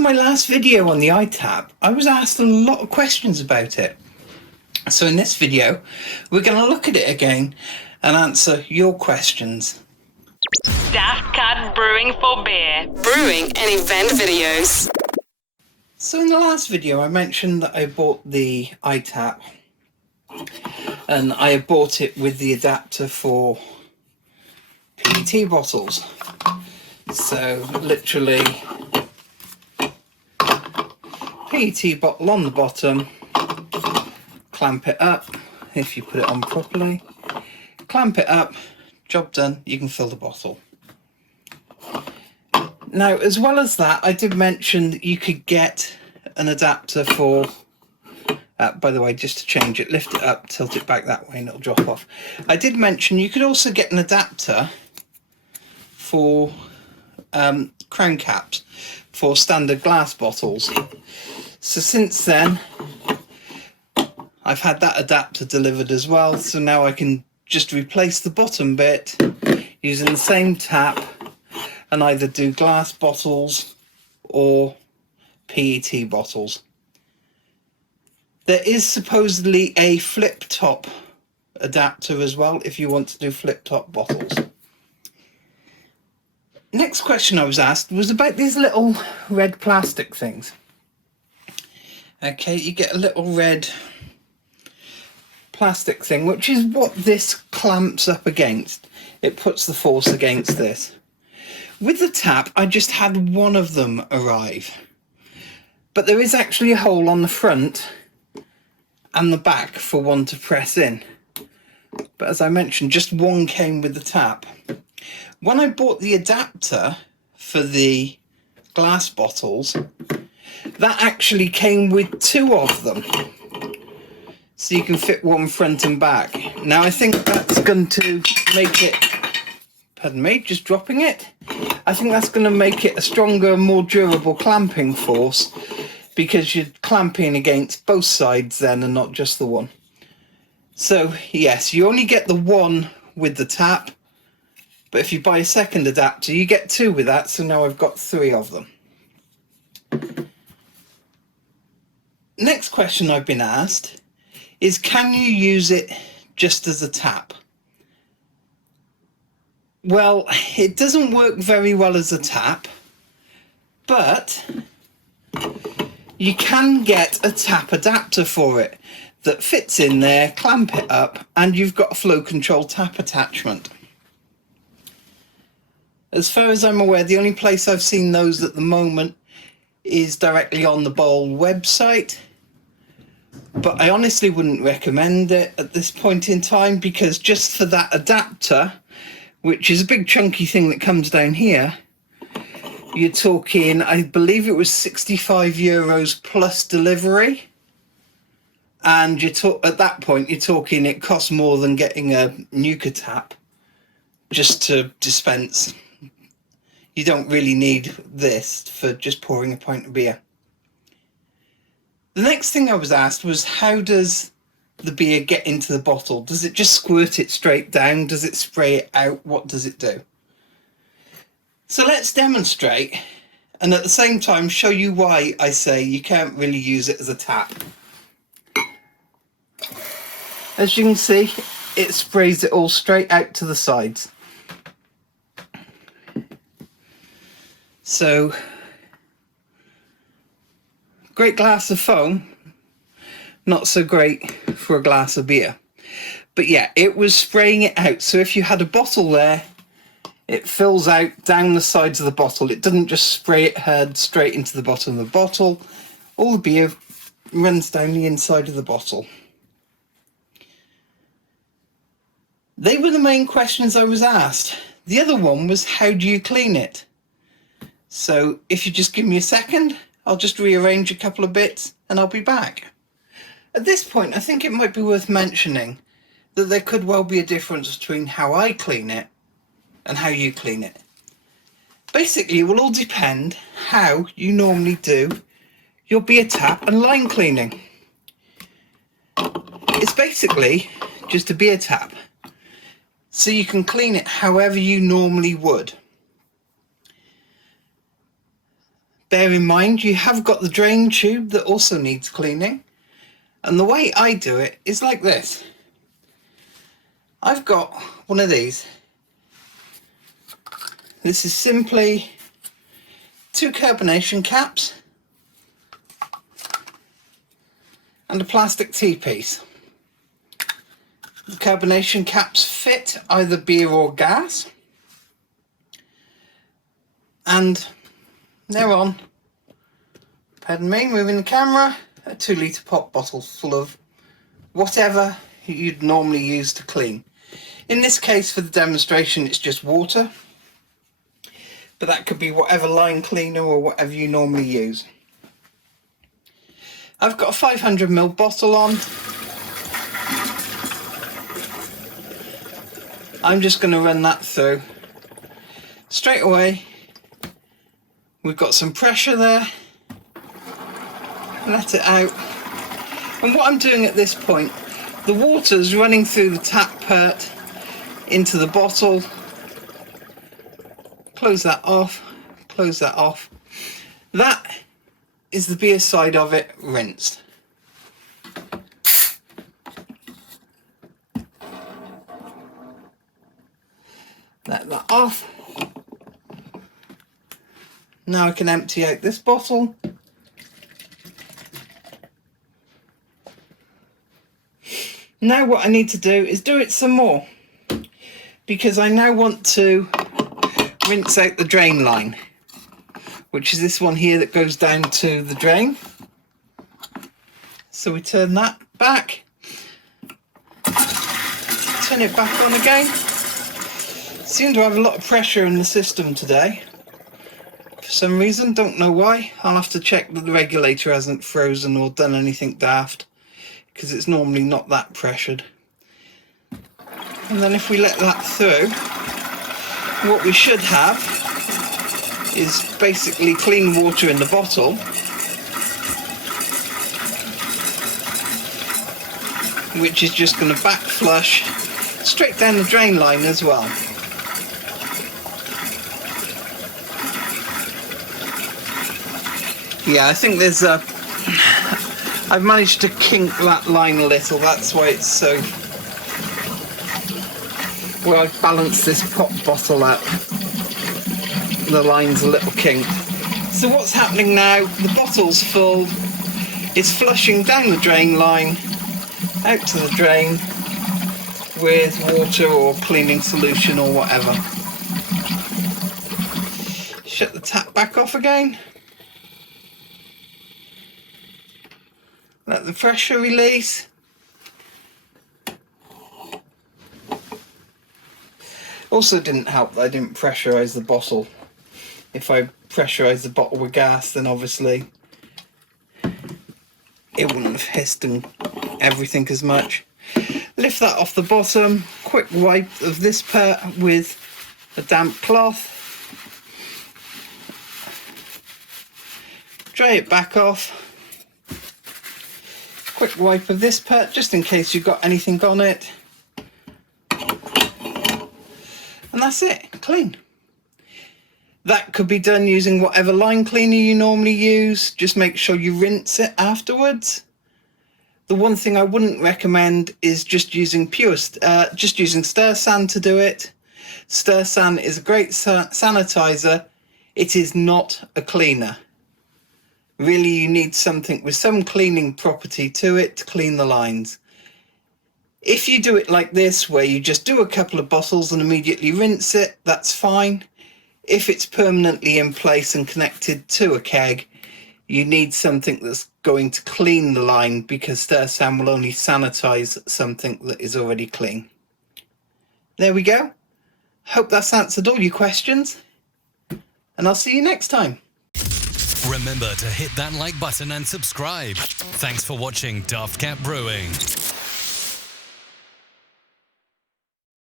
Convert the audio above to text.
of my last video on the iTap, I was asked a lot of questions about it. So in this video, we're going to look at it again and answer your questions. Daft Cat Brewing for Beer. Brewing and event videos. So in the last video, I mentioned that I bought the iTap and I bought it with the adapter for PET bottles. So literally PET bottle on the bottom, clamp it up if you put it on properly, clamp it up, job done, you can fill the bottle. Now, as well as that, I did mention that you could get an adapter for, by the way, just to change it, lift it up, tilt it back that way and it'll drop off. I did mention you could also get an adapter for crown caps for standard glass bottles. So since then, I've had that adapter delivered as well, so now I can just replace the bottom bit using the same tap and either do glass bottles or PET bottles. There is supposedly a flip top adapter as well if you want to do flip top bottles. Next question I was asked was about these little red plastic things. Okay, you get a little red plastic thing, which is what this clamps up against. It puts the force against this. With the tap, I just had one of them arrive. But there is actually a hole on the front and the back for one to press in. But as I mentioned, just one came with the tap. When I bought the adapter for the glass bottles, that actually came with two of them. So you can fit one front and back. Now I think that's going to make it, pardon me, just dropping it. I think that's going to make it a stronger, more durable clamping force because you're clamping against both sides then and not just the one. So yes, you only get the one with the tap, but if you buy a second adapter, you get two with that, so now I've got three of them. Next question I've been asked is, can you use it just as a tap? Well, it doesn't work very well as a tap, but you can get a tap adapter for it that fits in there, clamp it up, and you've got a flow control tap attachment. As far as I'm aware, the only place I've seen those at the moment is directly on the Boel website. But I honestly wouldn't recommend it at this point in time, because just for that adapter, which is a big chunky thing that comes down here, you're talking, I believe it was €65 plus delivery. And at that point, you're talking it costs more than getting a Nuka tap just to dispense. You don't really need this for just pouring a pint of beer. The next thing I was asked was, how does the beer get into the bottle? Does it just squirt it straight down? Does it spray it out? What does it do? So let's demonstrate, and at the same time show you why I say you can't really use it as a tap. As you can see, it sprays it all straight out to the sides. So, great glass of foam, not so great for a glass of beer. But yeah, it was spraying it out. So if you had a bottle there, it fills out down the sides of the bottle. It doesn't just spray it head straight into the bottom of the bottle. All the beer runs down the inside of the bottle. They were the main questions I was asked. The other one was, how do you clean it? So if you just give me a second, I'll just rearrange a couple of bits and I'll be back. At this point, I think it might be worth mentioning that there could well be a difference between how I clean it and how you clean it. Basically, it will all depend how you normally do your beer tap and line cleaning. It's basically just a beer tap, so you can clean it however you normally would. bear in mind you have got the drain tube that also needs cleaning. And the way I do it is like this. I've got one of these. This is simply 2 carbonation caps and a plastic T-piece. The carbonation caps fit either beer or gas, and they're on, pardon me, moving the camera, a 2-litre pop bottle full of whatever you'd normally use to clean. In this case, for the demonstration, it's just water, but that could be whatever line cleaner or whatever you normally use. I've got a 500ml bottle on. I'm just going to run that through. Straight away, we've got some pressure there. Let it out. And what I'm doing at this point, the water's running through the tap pert into the bottle. Close that off, close that off. That is the beer side of it rinsed. Let that off. Now I can empty out this bottle. Now what I need to do is do it some more, because I now want to rinse out the drain line, which is this one here that goes down to the drain. So we turn that back, turn it back on again. Seem to have a lot of pressure in the system today. For some reason, don't know why. I'll have to check that the regulator hasn't frozen or done anything daft, because it's normally not that pressured. And then if we let that through, what we should have is basically clean water in the bottle, which is just going to back flush straight down the drain line as well. Yeah, I think there's a... I've managed to kink that line a little, that's why it's so... Well, I've balanced this pop bottle out. The line's a little kinked. So what's happening now, the bottle's full, it's flushing down the drain line, out to the drain, with water or cleaning solution or whatever. Shut the tap back off again. Let the pressure release. Also didn't help that I didn't pressurise the bottle. If I pressurised the bottle with gas, then obviously it wouldn't have hissed and everything as much. Lift that off the bottom, quick wipe of this part with a damp cloth. Dry it back off. Quick wipe of this part just in case you've got anything on it. And that's it, clean. That could be done using whatever line cleaner you normally use. Just make sure you rinse it afterwards. The one thing I wouldn't recommend is just using using stir sand to do it. Stir sand is a great sanitizer. It is not a cleaner. Really, you need something with some cleaning property to it to clean the lines. If you do it like this, where you just do a couple of bottles and immediately rinse it, that's fine. If it's permanently in place and connected to a keg, you need something that's going to clean the line, because stir sand will only sanitize something that is already clean. There we go. Hope that's answered all your questions, and I'll see you next time. Remember to hit that like button and subscribe. Thanks for watching Daft Cat Brewing.